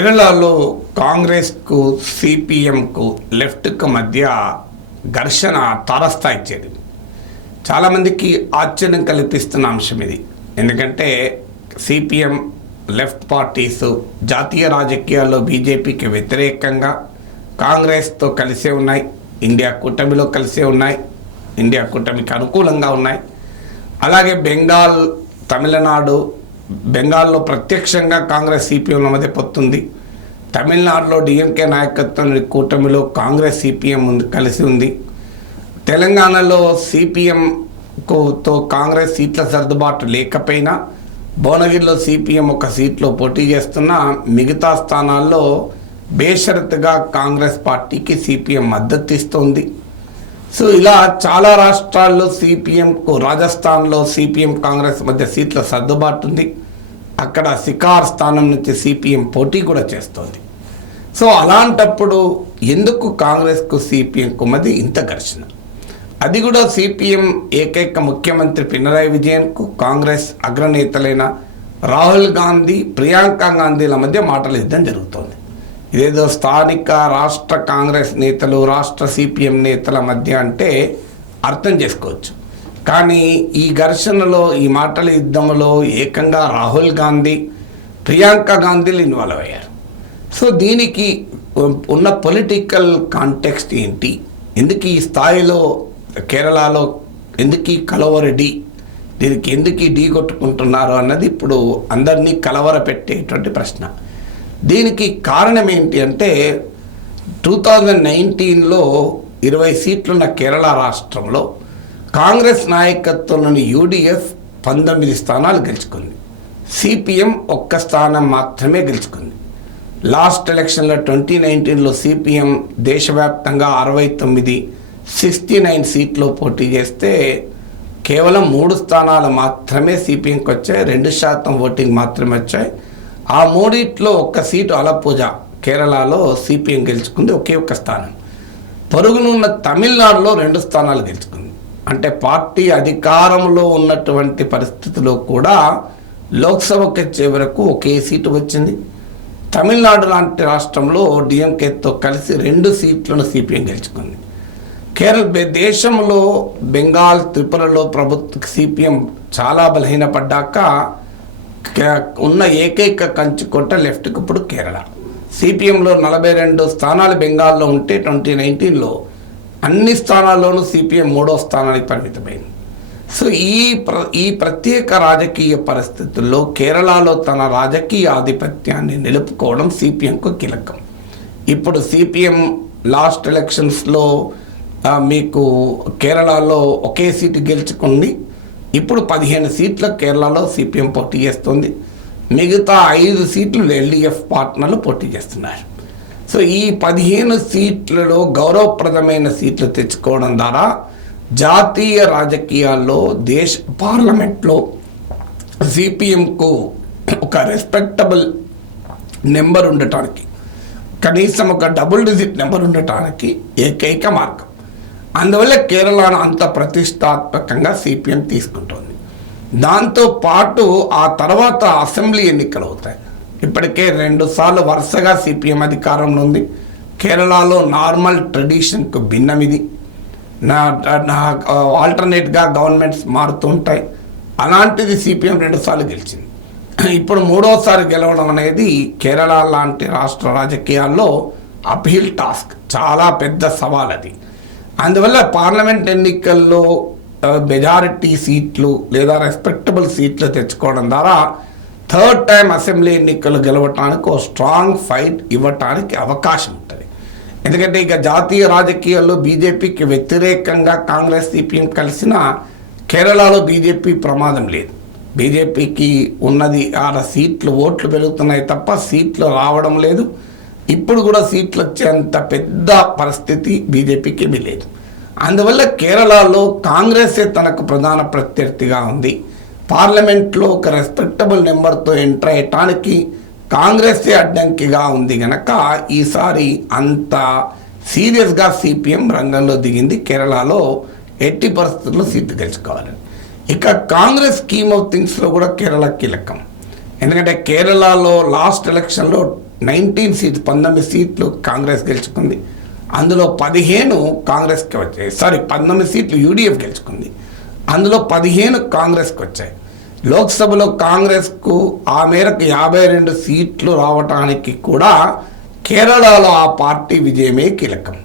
కేరళలో కాంగ్రెస్కు సిపిఎంకు లెఫ్ట్కు మధ్య ఘర్షణ తారస్థాయి చేరింది చాలామందికి ఆశ్చర్యం కల్పిస్తున్న అంశం ఇది. ఎందుకంటే సిపిఎం లెఫ్ట్ పార్టీస్ జాతీయ రాజకీయాల్లో బీజేపీకి వ్యతిరేకంగా కాంగ్రెస్తో కలిసే ఉన్నాయి ఇండియా కూటమిలో కలిసే ఉన్నాయి ఇండియా కూటమికి అనుకూలంగా ఉన్నాయి. అలాగే బెంగాల్ తమిళనాడు బెంగాల్లో ప్రత్యక్షంగా కాంగ్రెస్ సిపిఎంల మధ్య పొత్తుంది. తమిళనాడులో డిఎంకే నాయకత్వం కూటమిలో కాంగ్రెస్ సిపిఎం ఉంది కలిసి ఉంది. తెలంగాణలో సిపిఎంతో కాంగ్రెస్ సీట్ల సర్దుబాటు లేకపోయినా భువనగిరిలో సిపిఎం ఒక సీట్లో పోటీ చేస్తున్న మిగతా స్థానాల్లో బేషరతుగా కాంగ్రెస్ పార్టీకి సిపిఎం మద్దతు ఇస్తోంది. సో ఇలా చాలా రాష్ట్రాల్లో సిపిఎంకు రాజస్థాన్లో సిపిఎం కాంగ్రెస్ మధ్య సీట్ల సర్దుబాటు ఉంది. అక్కడ సికార్ స్థానం నుంచి సిపిఎం పోటీ కూడా చేస్తోంది. సో అలాంటప్పుడు ఎందుకు కాంగ్రెస్కు సిపిఎంకు మధ్య ఇంత ఘర్షణ? అది కూడా సిపిఎం ఏకైక ముఖ్యమంత్రి పినరాయి విజయన్కు కాంగ్రెస్ అగ్రనేతలైన రాహుల్ గాంధీ ప్రియాంక గాంధీల మధ్య మాటల యుద్ధం జరుగుతోంది. ఇదేదో స్థానిక రాష్ట్ర కాంగ్రెస్ నేతలు రాష్ట్ర సిపిఎం నేతల మధ్య అంటే అర్థం చేసుకోవచ్చు. కానీ ఈ ఘర్షణలో ఈ మాటల యుద్ధంలో ఏకంగా రాహుల్ గాంధీ ప్రియాంక గాంధీలు ఇన్వాల్వ్ అయ్యారు. సో దీనికి ఉన్న పొలిటికల్ కాంటెక్స్ట్ ఏంటి? ఎందుకు ఈ స్థాయిలో కేరళలో ఎందుకు ఈ కలవరడి దీనికి ఎందుకు ఈ ఢీ కొట్టుకుంటున్నారు అన్నది ఇప్పుడు అందరినీ కలవర పెట్టేటువంటి ప్రశ్న. దీనికి కారణం ఏంటి అంటే టూ థౌజండ్ నైన్టీన్లో ఇరవై సీట్లున్న కేరళ రాష్ట్రంలో కాంగ్రెస్ నాయకత్వంలోని యూడిఎఫ్ పంతొమ్మిది స్థానాలు గెలుచుకుంది. సిపిఎం ఒక్క స్థానం మాత్రమే గెలుచుకుంది. లాస్ట్ ఎలక్షన్లో ట్వంటీ నైన్టీన్లో సిపిఎం దేశవ్యాప్తంగా అరవై తొమ్మిది సిక్స్టీ నైన్ సీట్లో పోటీ చేస్తే కేవలం మూడు స్థానాలు మాత్రమే సిపిఎంకి వచ్చాయి రెండు శాతం ఓటింగ్ మాత్రమే వచ్చాయి. ఆ మూడిట్లో ఒక్క సీటు అలపూజ కేరళలో సిపిఎం గెలుచుకుంది ఒకే ఒక్క స్థానం. పొరుగునున్న తమిళనాడులో రెండు స్థానాలు గెలుచుకుంది. అంటే పార్టీ అధికారంలో ఉన్నటువంటి పరిస్థితిలో కూడా లోక్సభకి వచ్చే వరకు ఒకే సీటు వచ్చింది. తమిళనాడు లాంటి రాష్ట్రంలో డిఎంకేతో కలిసి రెండు సీట్లను సిపిఎం గెలుచుకుంది. కేరళ దేశంలో బెంగాల్ త్రిపురలో ప్రభుత్వ సిపిఎం చాలా బలహీనపడ్డాక ఉన్న ఏకైక కంచు కొట్ట లెఫ్ట్కి ఇప్పుడు కేరళ. సిపిఎంలో నలభై రెండు స్థానాలు బెంగాల్లో ఉంటే ట్వంటీ నైన్టీన్లో అన్ని స్థానాల్లోనూ సిపిఎం మూడో స్థానానికి పరిమితమైంది. సో ఈ ప్ర ఈ ప్రత్యేక రాజకీయ పరిస్థితుల్లో కేరళలో తన రాజకీయ ఆధిపత్యాన్ని నిలుపుకోవడం సిపిఎంకు కీలకం. ఇప్పుడు సిపిఎం లాస్ట్ ఎలక్షన్స్లో మీకు కేరళలో ఒకే సీటు గెలుచుకుంది ఇప్పుడు పదిహేను సీట్ల కేరళలో సిపిఎం పోటీ చేస్తుంది. మిగతా ఐదు సీట్లు ఎల్డీఎఫ్ పార్ట్నర్లు పోటీ చేస్తున్నారు. సో ఈ పదిహేను సీట్లలో గౌరవప్రదమైన సీట్లు తెచ్చుకోవడం ద్వారా జాతీయ రాజకీయాల్లో దేశ పార్లమెంట్లో సిపిఎంకు ఒక రెస్పెక్టబుల్ నెంబర్ ఉండటానికి కనీసం ఒక డబుల్ డిజిట్ నెంబర్ ఉండటానికి ఏకైక మార్గం. అందువల్ల కేరళను అంత ప్రతిష్టాత్మకంగా సిపిఎం తీసుకుంటోంది. దాంతో పాటు ఆ తర్వాత అసెంబ్లీ ఎన్నికలు అవుతాయి ఇప్పటికే రెండు సార్లు వరుసగా సిపిఎం అధికారంలో ఉంది. కేరళలో నార్మల్ ట్రెడిషన్కు భిన్నం ఇది నా నా ఆల్టర్నేట్గా గవర్నమెంట్స్ మారుతూ ఉంటాయి. అలాంటిది సిపిఎం రెండుసార్లు గెలిచింది. ఇప్పుడు మూడోసారి గెలవడం అనేది కేరళ లాంటి రాష్ట్ర రాజకీయాల్లో అపీల్ టాస్క్. చాలా పెద్ద సవాల్ అది అందువల్ల పార్లమెంట్ ఎన్నికల్లో మెజారిటీ సీట్లు లేదా రెస్పెక్టబుల్ సీట్లు తెచ్చుకోవడం ద్వారా థర్డ్ టైం అసెంబ్లీ ఎన్నికలు గెలవటానికి ఒక స్ట్రాంగ్ ఫైట్ ఇవ్వటానికి అవకాశం ఉంటుంది. ఎందుకంటే ఇక జాతీయ రాజకీయాల్లో బీజేపీకి వ్యతిరేకంగా కాంగ్రెస్ సిపిఎం కలిసిన కేరళలో బీజేపీ ప్రమాదం లేదు. బీజేపీకి ఉన్నది ఆడ సీట్లు ఓట్లు పెరుగుతున్నాయి తప్ప సీట్లు రావడం లేదు. ఇప్పుడు కూడా సీట్లు వచ్చేంత పెద్ద పరిస్థితి బీజేపీకి ఏమీ లేదు. అందువల్ల కేరళలో కాంగ్రెసే తనకు ప్రధాన ప్రత్యర్థిగా ఉంది. పార్లమెంట్లో ఒక రెస్పెక్టబుల్ నెంబర్తో ఎంటర్ అయ్యటానికి కాంగ్రెసే అడ్డంకిగా ఉంది గనక ఈసారి అంత సీరియస్గా సిపిఎం రంగంలో దిగింది. కేరళలో ఎట్టి పరిస్థితుల్లో సీట్లు గెలుచుకోవాలి. ఇక కాంగ్రెస్ స్కీమ్ ఆఫ్ థింగ్స్లో కూడా కేరళ కీలకం. ఎందుకంటే కేరళలో లాస్ట్ ఎలక్షన్లో నైన్టీన్ సీట్స్ పంతొమ్మిది సీట్లు కాంగ్రెస్ గెలుచుకుంది. అందులో పదిహేను కాంగ్రెస్కి వచ్చాయి. సారీ పంతొమ్మిది సీట్లు యూడిఎఫ్ గెలుచుకుంది. అందులో పదిహేను కాంగ్రెస్కి వచ్చాయి. లోక్సభలో కాంగ్రెస్కు ఆ మేరకు యాభై రెండు సీట్లు రావటానికి కూడా కేరళలో ఆ పార్టీ విజయమే కీలకం.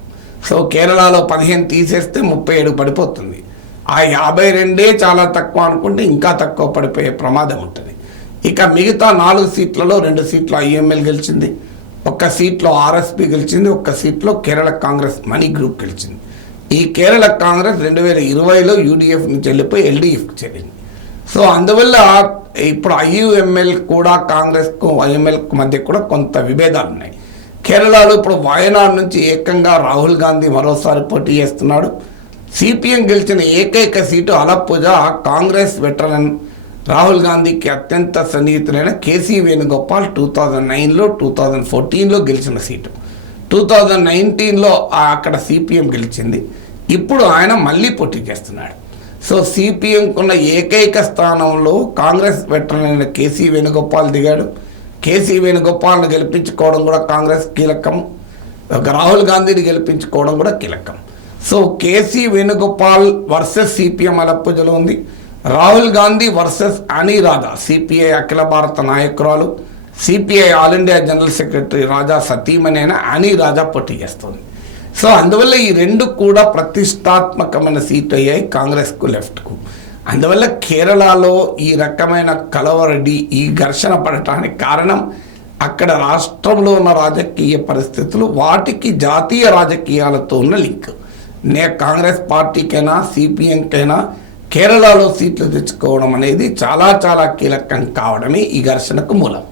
సో కేరళలో పదిహేను తీసేస్తే ముప్పై ఏడు పడిపోతుంది. ఆ యాభై రెండే చాలా తక్కువ అనుకుంటే ఇంకా తక్కువ పడిపోయే ప్రమాదం ఉంటుంది. ఇక మిగతా నాలుగు సీట్లలో రెండు సీట్లు ఐఎంఎల్ గెలిచింది. ఒక్క సీట్లో ఆర్ఎస్పి గెలిచింది ఒక్క సీట్లో కేరళ కాంగ్రెస్ మనీ గ్రూప్ గెలిచింది. ఈ కేరళ కాంగ్రెస్ రెండు వేల ఇరవైలో యూడిఎఫ్ నుంచి వెళ్ళిపోయి ఎల్డీఎఫ్కి చేరింది. సో అందువల్ల ఇప్పుడు ఐయుఎంఎల్ కూడా కాంగ్రెస్కు ఐఎంఎల్కు మధ్య కూడా కొంత విభేదాలు ఉన్నాయి. కేరళలో ఇప్పుడు వయనాడ్ నుంచి ఏకంగా రాహుల్ గాంధీ మరోసారి పోటీ చేస్తున్నాడు. సిపిఎం గెలిచిన ఏకైక సీటు అలప్పుజ కాంగ్రెస్ వెటరన్ రాహుల్ గాంధీకి అత్యంత సన్నిహితులైన K C Venugopal two thousand నైన్లో టూ థౌజండ్ ఫోర్టీన్లో గెలిచిన సీటు. టూ థౌజండ్ నైన్టీన్లో అక్కడ సిపిఎం గెలిచింది. ఇప్పుడు ఆయన మళ్ళీ పోటీ చేస్తున్నాడు. సో సిపిఎంకున్న ఏకైక స్థానంలో కాంగ్రెస్ వెటరన్ అయిన కేసీ వేణుగోపాల్ దిగాడు. కేసీ వేణుగోపాల్ను గెలిపించుకోవడం కూడా కాంగ్రెస్ కీలకం. ఒక రాహుల్ గాంధీని గెలిపించుకోవడం కూడా కీలకం. So K C Venugopal versus CPM అలప్పుజలో ఉంది. రాహుల్ గాంధీ వర్సెస్ అనీ రాధా సిపిఐ అఖిల భారత నాయకురాలు CPI all India general secretary Raja సతీమణి అయిన అనీ రాజా పోటీ చేస్తుంది. సో అందువల్ల ఈ రెండు కూడా ప్రతిష్టాత్మకమైన సీట్ అయ్యాయి కాంగ్రెస్కు లెఫ్ట్కు. అందువల్ల కేరళలో ఈ రకమైన కలవరడి ఈ ఘర్షణ పడటానికి కారణం అక్కడ రాష్ట్రంలో ఉన్న రాజకీయ పరిస్థితులు వాటికి జాతీయ రాజకీయాలతో ఉన్న లింక్. నే కాంగ్రెస్ పార్టీకైనా సిపిఎంకైనా కేరళలో సీట్లు తెచ్చుకోవడం అనేది చాలా చాలా కీలకం కావడమే ఈ ఘర్షణకు మూలం.